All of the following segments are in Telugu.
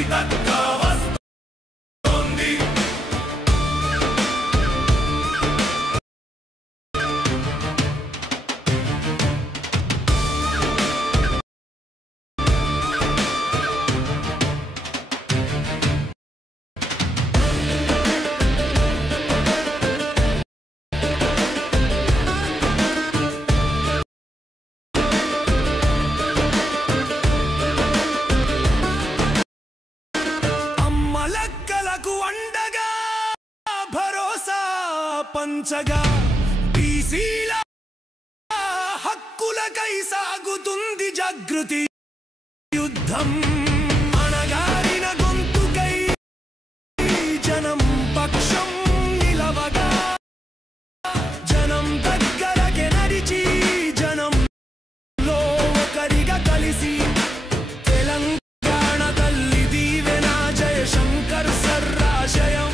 కవితగా వస్తోంది. పంచగా బీసీల హక్కులకై సాగుతుంది జాగృతి యుద్ధం. అణగారిన గొంతుకై జనం పక్షం నిలవగా, జనం దగ్గరకే నడిచి జనంలో ఒకరిగా కలిసి తెలంగాణ తల్లి దీవెన జయశంకర్ సర్రాశయం.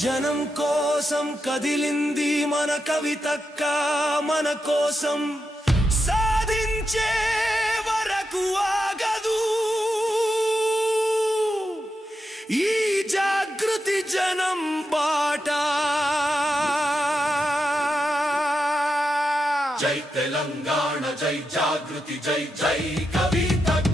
జనం కోసం కదిలింది మన కవితక్క, మన కోసం సాధించే వరకు ఆగదు ఈ జాగృతి జనం బాట. జై తెలంగాణ, జై జాగృతి, జై జై కవితక్క.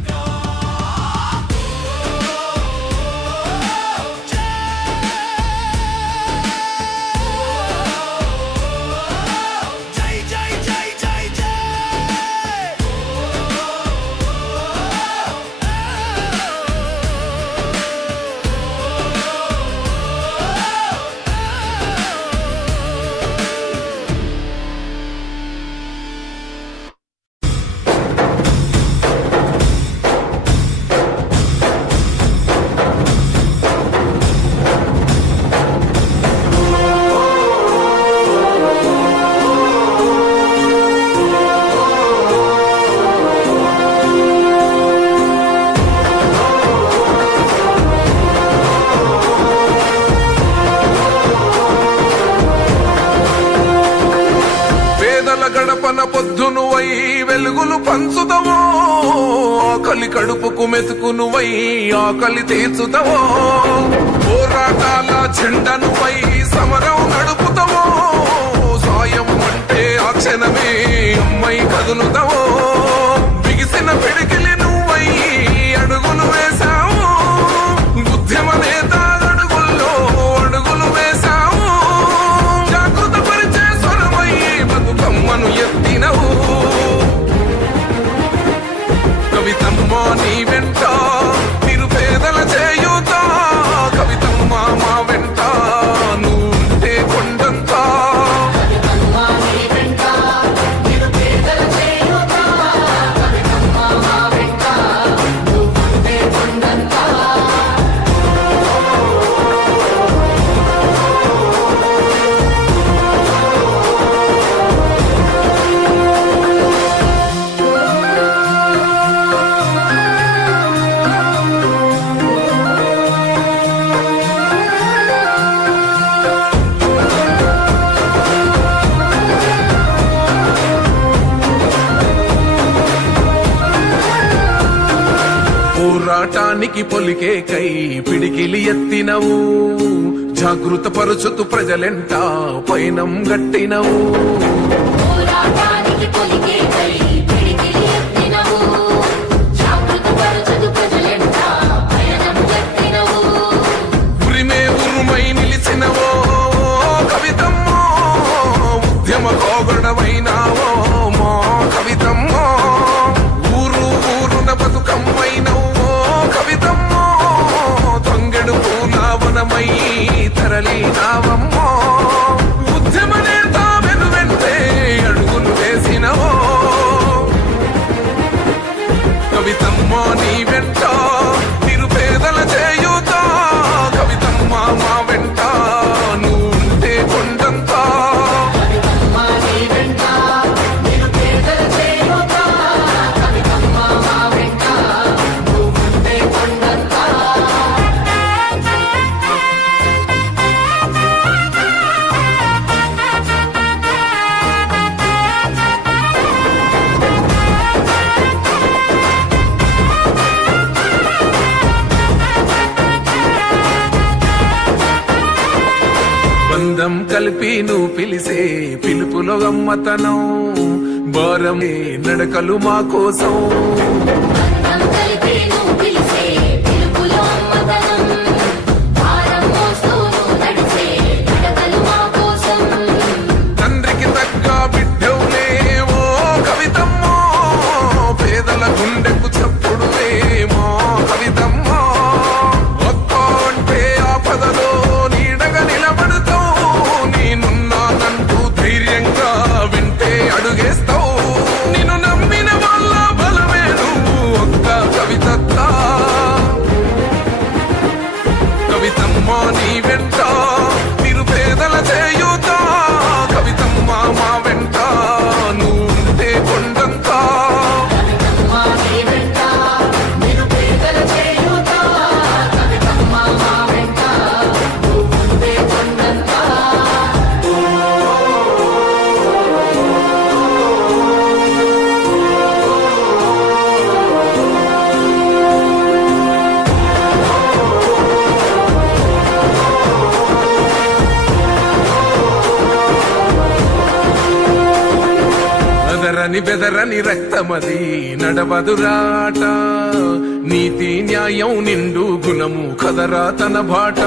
గడపన పొద్దునువై వెలుగులు పంచుతావో, ఆకలి కడుపుకు మెతుకునువై ఆకలి తీర్చుతావో, పోరాటాల జెండనువై సమరం నడుపుతావో, సాయం అంటే ఆ క్షణమే అమ్మై కదులుతావో, బిగిసిన పిడికిలి నువ్వై అడుగులు వేశావు, ఉద్యమ నేత అడుగుల్లో అడుగులు వేశావు, జాగృత పరిచే స్వరమై బతుకమ్మను ఎత్తినవు. కవితమ్మ నీ వెంట నిరుపేదల చేయూత, కవితమ్మ మా వెంట నువ్వుంటే కొండంతా. పోరాటానికి పొలికే కై పిడికిలి ఎత్తినవు, జాగృత పరుచుతూ ప్రజలెంట పైనం గట్టినవు. ఉరిమే ఉరుమై నిలిచినవో కవితమ్మో, ఉద్యమ కోగడవైనావో మా కవితమ్మో, ఊరు ఊరున బతుకమ్మైనవు కవితమ్మో, తంగెడు పూనావనమై తరలినావమ్మో, ఉద్యమ నేత వెనువెంటే అడుగులు వేసినవో. కవితమ్మ నీ వెంట నిరుపేదల చేయూత, కవితమ్మ మా వెంట నువ్వుంటే కొండంతా. అందం కలిపి నువ్వు పిలిసే పిలుపులో గమ్మతనం భారమే నడకలు మా కోసం తండ్రికి తగ్గ బిడ్డవులే ఓ కవితమ్మో పేదల గుండెకు చప్పుడులేమో కవితమ్మో ఒక్కో అంటే ఆపదలో నీడగా నిలబడుతావు నేనున్నానంటూ ధైర్యంగా వింటే అడుగేస్తావు నిన్ను నమ్మిన వాళ్ళ బలమే నువ్వు ఒక్క కవితత్తా కవితమ్మా నీ వెంట నిరుపేదల చేయుతా కవితమ్మా మా వెంట నువ్వు ఉంటే కొండంతా బెదరని రక్తమది నడవదురాట నీతి న్యాయం నిండు గుణము కదరా తన బాట